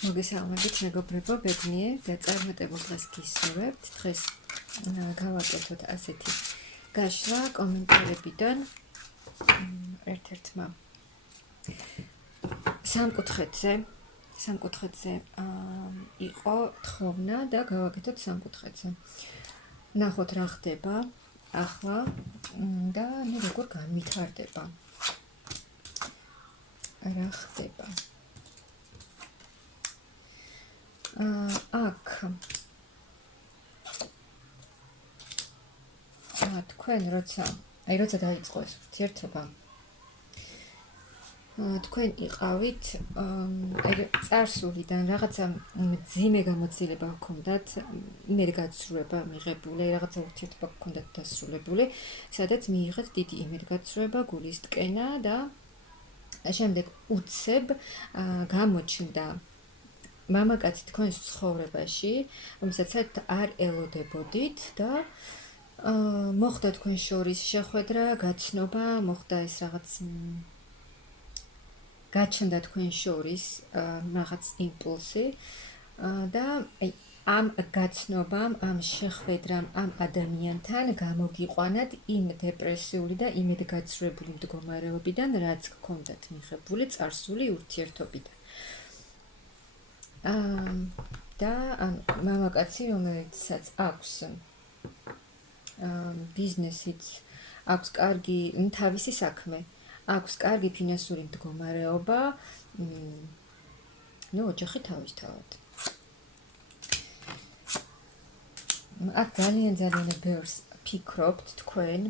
მოგესალმებით მეგობრებო, ბედნიერ და წარმატებულ დღეს გისურვებთ. დღეს გავაკეთოთ ასეთი გაშლა კომენტარებიდან ერთ-ერთმა სამკუთხედზე იყო თხოვნა და გავაკეთოთ სამკუთხედზე. ნახოთ რა ხდება ახლა და როგორ განვითარდება. რა ხდება. აქ თქვენ როცა დაიწყო ეს ურთიერთობა, თქვენ იყავით წარსულიდან რაღაცა მძიმე გამოცდილება გქონდათ, იმედი გაცრუება მიღებული, რაღაცა ურთიერთობა გქონდათ დასრულებული, სადაც მიიღეთ დიდი იმედგაცრუება, გულისტკენა და შემდეგ უცებ გამოჩნდა მამაკაცი თქვენს ცხოვრებაში, რომელსაც არ ელოდებოდით და მოხდა თქვენ შორის შეხვედრა, გაცნობა, მოხდა ეს რაღაც გაჩნდა თქვენ შორის რაღაც იმპულსი და ამ გაცნობამ, ამ შეხვედრამ, ამ ადამიანთან გამოგიყვანათ იმ დეპრესიული და იმედგაცრუებული მდგომარეობიდან, რაც გქონდათ მიღებული წარსული ურთიერთობიდან. და მამაკაცი, რომელსაც აქვს ბიზნესიც, აქვს კარგი თავისი საქმე, აქვს კარგი ფინანსური მდგომარეობა, ოჯახი თავისთავად. აქ ძალიან ბევრს ფიქრობთ თქვენ,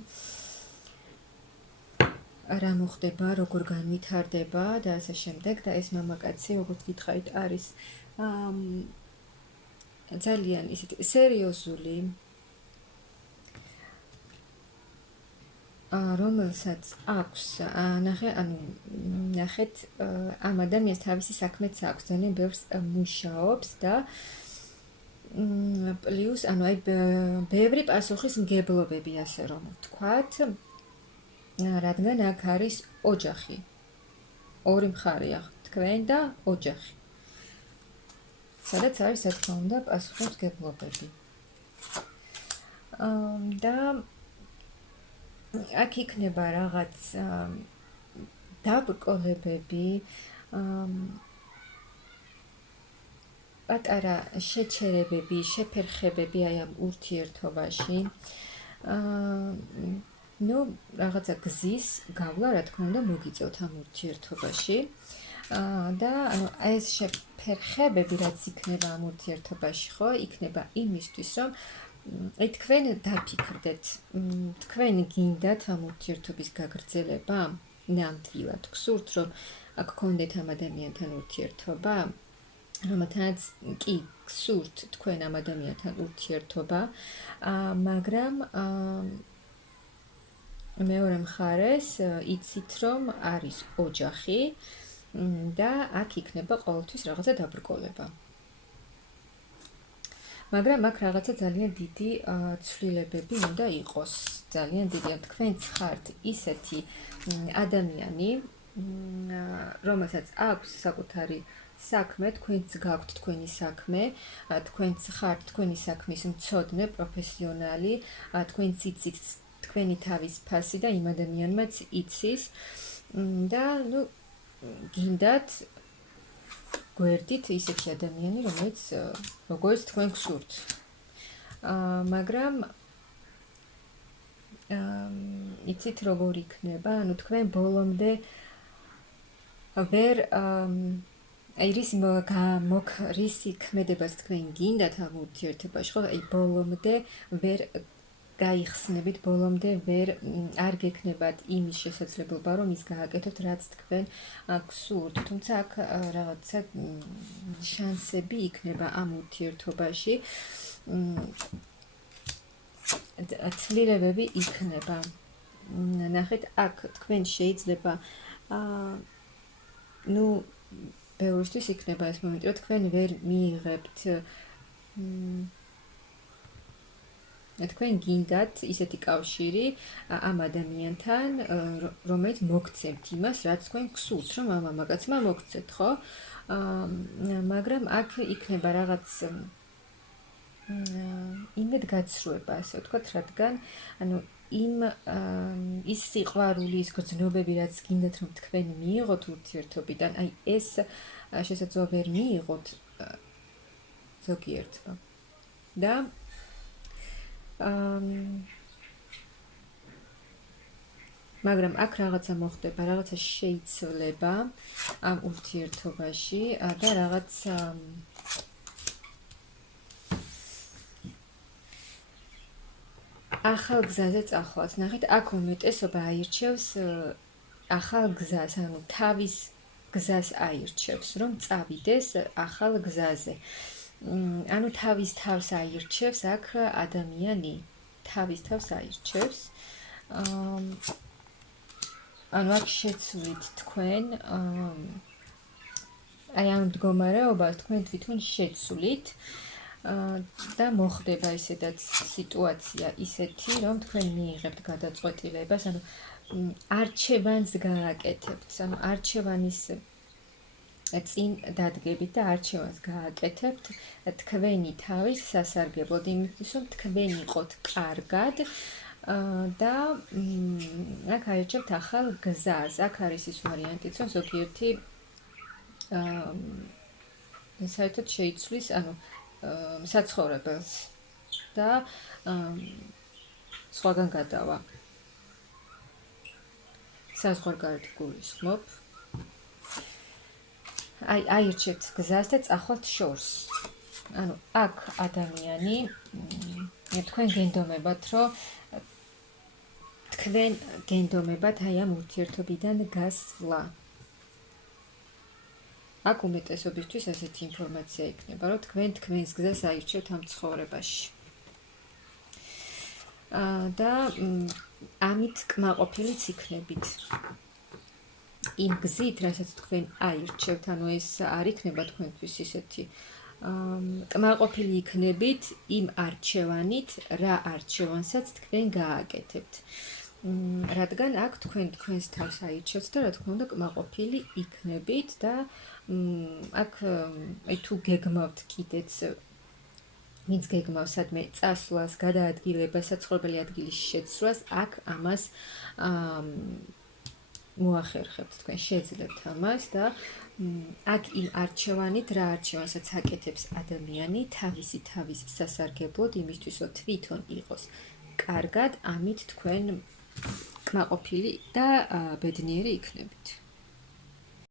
რა მოხდება, როგორ განვითარდება და ასე შემდეგ და ეს მამაკაცი, როგორც გითხარით, არის ძალიან ისეთი სერიოზული, რომელსაც აქვს ნახეთ ამ ადამიანს თავისი საქმეც აქვს, ძალიან ბევრს მუშაობს და პლუს ბევრი პასუხისმგებლობები, ასე რომ ვთქვათ, რადგან აქ არის ოჯახი. ორი მხარეა, თქვენ და ოჯახი. სადაც არის, რა თქმა უნდა, პასუხისმგებლობები. და აქ იქნება რაღაც დაბრკოლებები, პატარა შეჩერებები, შეფერხებები აი ამ ურთიერთობაში. რაღაცა გზის გავლა, რა თქმა უნდა, მოგიწევთ ამ ურთიერთობაში. და ეს შეფერხებები, რაც იქნება ამ ურთიერთობაში, ხო, იქნება იმისთვის, რომ თქვენ დაფიქრდეთ, თქვენ გინდათ ამ ურთიერთობის გაგრძელება, ნამდვილად გსურთ, რომ აქ გქონდეთ ამ ადამიანთან ურთიერთობა, რომელთანაც კი გსურთ თქვენ ამ ადამიანთან ურთიერთობა, მაგრამ მეორე მხარეს იცით, რომ არის ოჯახი და აქ იქნება ყოველთვის რაღაცა დაბრკოლება. მაგრამ აქ რაღაცა ძალიან დიდი ცვლილებები უნდა იყოს. ძალიან დიდი, თქვენც ხართ ისეთი ადამიანი, რომელსაც აქვს საკუთარი საქმე, თქვენც გაქვთ თქვენი საქმე, თქვენც ხართ თქვენი საქმის მცოდნე, პროფესიონალი, თქვენც იცით თქვენი თავის ფასი და იმ ადამიანმაც იცის და გინდათ გვერდით ისეთი ადამიანი, როგორც თქვენ გსურთ. მაგრამ იცით როგორ იქნება, თქვენ ბოლომდე ვერ რისი ქმედებას თქვენ გინდათ ამ ურთიერთობაში, ხო? ბოლომდე ვერ გაიხსნებით, ბოლომდე არ გექნებათ იმის შესაძლებლობა, რომ ის გააკეთოთ, რაც თქვენ გსურთ. თუმცა აქ რაღაცა შანსები იქნება ამ ურთიერთობაში, ცვლილებები იქნება. ნახეთ, აქ თქვენ შეიძლება ბევრისთვის იქნება ეს მომენტი, რომ თქვენ ვერ მიიღებთ თქვენ გინდათ ისეთი კავშირი ამ ადამიანთან, რომელიც მოგცემთ იმას, რაც თქვენ გსურთ, რომ ამ მამაკაცმა მოგცეთ, ხო? მაგრამ აქ იქნება რაღაც იმედგაცრუება, ასე ვთქვათ, რადგან ანუ ის სიყვარული, ის გრძნობები, რაც გინდათ რომ თქვენ მიიღოთ ურთიერთობიდან, აი ეს შესაძლოა ვერ მიიღოთ ზოგიერთმა. და მაგრამ აქ რაღაცა მოხდება, რაღაცა შეიცვლება ამ ურთიერთობაში და რაღაც ახალ გზაზე წახვალთ. ნახეთ, აქ უმეტესობა აირჩევს ახალ გზას, ანუ თავის გზას აირჩევს, რომ წავიდეს ახალ გზაზე. ანუ თავის თავს აირჩევს აქ ადამიანი, თავის თავს აირჩევს. ანუ აქ შეცვლით თქვენ აი ამ მდგომარეობას თქვენ თვითონ შეცვლით და მოხდება ისედაც სიტუაცია ისეთი, რომ თქვენ მიიღებთ გადაწყვეტილებას, ანუ არჩევანს გააკეთებთ, ანუ არჩევანის წინ დადგებით და არჩევანს გააკეთებთ თქვენი თავის სასარგებლოდ, იმისთვის რომ თქვენ იყოთ კარგად და აქ აირჩევთ ახალ გზას. აქ არის ის ვარიანტიც, რომ ზოგიერთი საერთოდ შეიცვლის, ანუ საცხოვრებელს და სხვაგან გადავა. საზღვარგარეთ გულისხმობ. აი აირჩევთ გზას და წახვალთ შორს. ანუ აქ ადამიანი თქვენ გენდომებათ, რომ თქვენ გენდომებათ აი ამ ურთიერთობიდან გასვლა. აქ უმეტესობისთვის ასეთი ინფორმაცია იქნება, რომ თქვენ თქვენს გზას აირჩევთ ამ ცხოვრებაში. და ამით კმაყოფილიც იქნებით. იმ გზით, რასაც თქვენ აირჩევთ, ანუ ეს არ იქნება თქვენთვის ისეთი კმაყოფილი იქნებით იმ არჩევანით, რა არჩევანსაც თქვენ გააკეთებთ. რადგან აქ თქვენ თქვენს თავს აირჩევთ და რა თქმა უნდა კმაყოფილი იქნებით და აქ აი თუ გეგმავთ კიდეც ვინც გეგმავს სადმე წასვლას, გადაადგილებას, საცხოვრებელი ადგილის შეცვლას, აქ ამას მოახერხებთ, თქვენ შეძლებთ ამას და აქ იმ არჩევანით, რა არჩევანსაც აკეთებს ადამიანი თავის სასარგებლოდ, იმისთვის, რომ თვითონ იყოს კარგად, ამით თქვენ კმაყოფილი და ბედნიერი იქნებით.